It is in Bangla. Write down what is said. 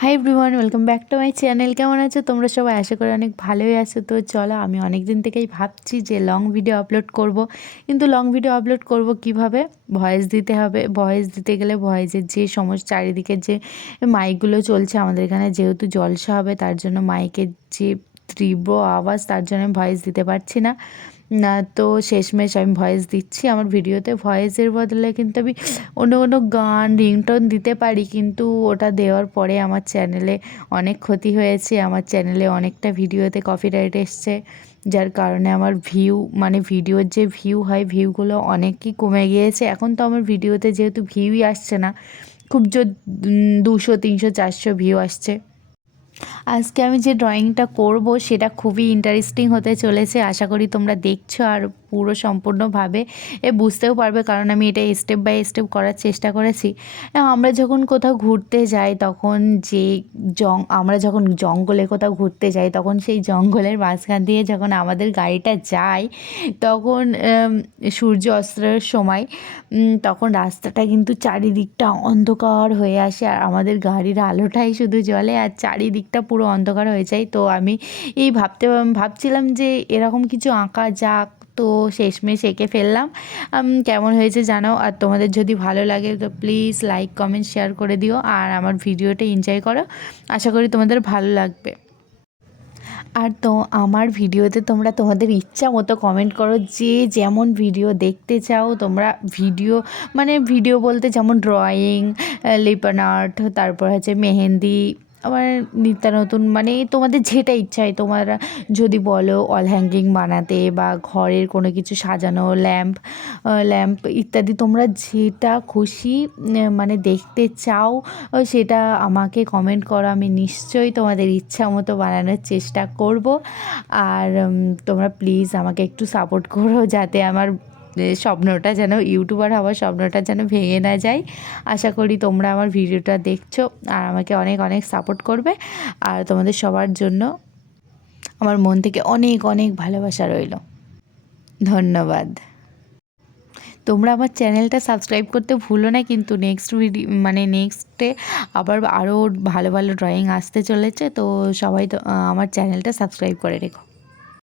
Hi everyone, welcome back to my channel. কেমন আছো তোমরা সবাই? আশা করি অনেক ভালোই আছো। তো চলো, আমি অনেক দিন থেকেই ভাবছি যে লং ভিডিও আপলোড করব, কিন্তু লং ভিডিও আপলোড করব কিভাবে? ভয়েস দিতে হবে। ভয়েস দিতে গেলে ভয়েসের যে সমস্ত চারিদিকে যে মাইকগুলো চলছে আমাদের এখানে, যেহেতু জলসা হবে, তার জন্য মাইকের যে তীব্র আওয়াজ, তার জন্য ভয়েস দিতে পারছি না। তো শেষমেশ আমি ভয়েস দিচ্ছি আমার ভিডিওতে। ভয়েসের বদলে কিন্তু আমি অন্য কোনো গান, রিংটোন দিতে পারি, কিন্তু ওটা দেওয়ার পরে আমার চ্যানেলে অনেক ক্ষতি হয়েছে। আমার চ্যানেলে অনেকটা ভিডিওতে কপিরাইট এসছে, যার কারণে আমার ভিডিওর যে ভিউ হয়, ভিউগুলো অনেকই কমে গিয়েছে। এখন তো আমার ভিডিওতে যেহেতু ভিউই আসছে না, খুব জোর 200, 300, 400 ভিউ আসছে। আজকে আমি যে ড্রয়িংটা করব সেটা খুবই ইন্টারেস্টিং হতে চলেছে। আশা করি তোমরা দেখছো আর পুরো সম্পূর্ণভাবে বুঝতেও পারবে, কারণ আমি এটা স্টেপ বাই স্টেপ করার চেষ্টা করেছি। আমরা যখন কোথাও ঘুরতে যাই তখন আমরা যখন জঙ্গলে কোথাও ঘুরতে যাই, তখন সেই জঙ্গলের মাঝখান দিয়ে যখন আমাদের গাড়িটা যায়, তখন সূর্য অস্তের সময় তখন রাস্তাটা কিন্তু চারিদিকটা অন্ধকার হয়ে আসে, আর আমাদের গাড়ির আলোটাই শুধু জ্বলে আর চারিদিকটা পুরো অন্ধকার হয়ে যায়। তো আমি ভাবছিলাম যে এরকম কিছু আঁকা যাক, তো শেষমেশ এঁকে ফেললাম। কেমন হয়েছে জানাও, আর তোমাদের যদি ভালো লাগে তো প্লিজ লাইক, কমেন্ট, শেয়ার করে দিও, আর আমার ভিডিওটা এনজয় করো। আশা করি তোমাদের ভালো লাগবে। আর তো আমার ভিডিওতে তোমরা তোমাদের ইচ্ছা মতো কমেন্ট করো, যে যেমন ভিডিও দেখতে চাও তোমরা। ভিডিও বলতে যেমন ড্রয়িং, লিপন আর্ট, তারপর হচ্ছে মেহেন্দি, আবার নিত্য নতুন, তোমাদের যেটা ইচ্ছা হয়। তোমরা যদি বলো অল হ্যাঙ্গিং বানাতে, বা ঘরের কোনো কিছু সাজানো, ল্যাম্প ইত্যাদি, তোমরা যেটা খুশি দেখতে চাও সেটা আমাকে কমেন্ট করো। আমি নিশ্চয়ই তোমাদের ইচ্ছা মতো বানানোর চেষ্টা করব। আর তোমরা প্লিজ আমাকে একটু সাপোর্ট করো, যাতে আমার স্বপ্নটা যেন, ইউটিউবার হওয়ার স্বপ্নটা যেন ভেঙে না যায়। আশা করি তোমরা আমার ভিডিওটা দেখছো আর আমাকে অনেক অনেক সাপোর্ট করবে। আর তোমাদের সবার জন্য আমার মন থেকে অনেক অনেক ভালোবাসা রইল। ধন্যবাদ। তোমরা আমার চ্যানেলটা সাবস্ক্রাইব করতে ভুলো না, কিন্তু নেক্সটে আবার আরও ভালো ভালো ড্রয়িং আসতে চলেছে। তো সবাই তো আমার চ্যানেলটা সাবস্ক্রাইব করে রেখো।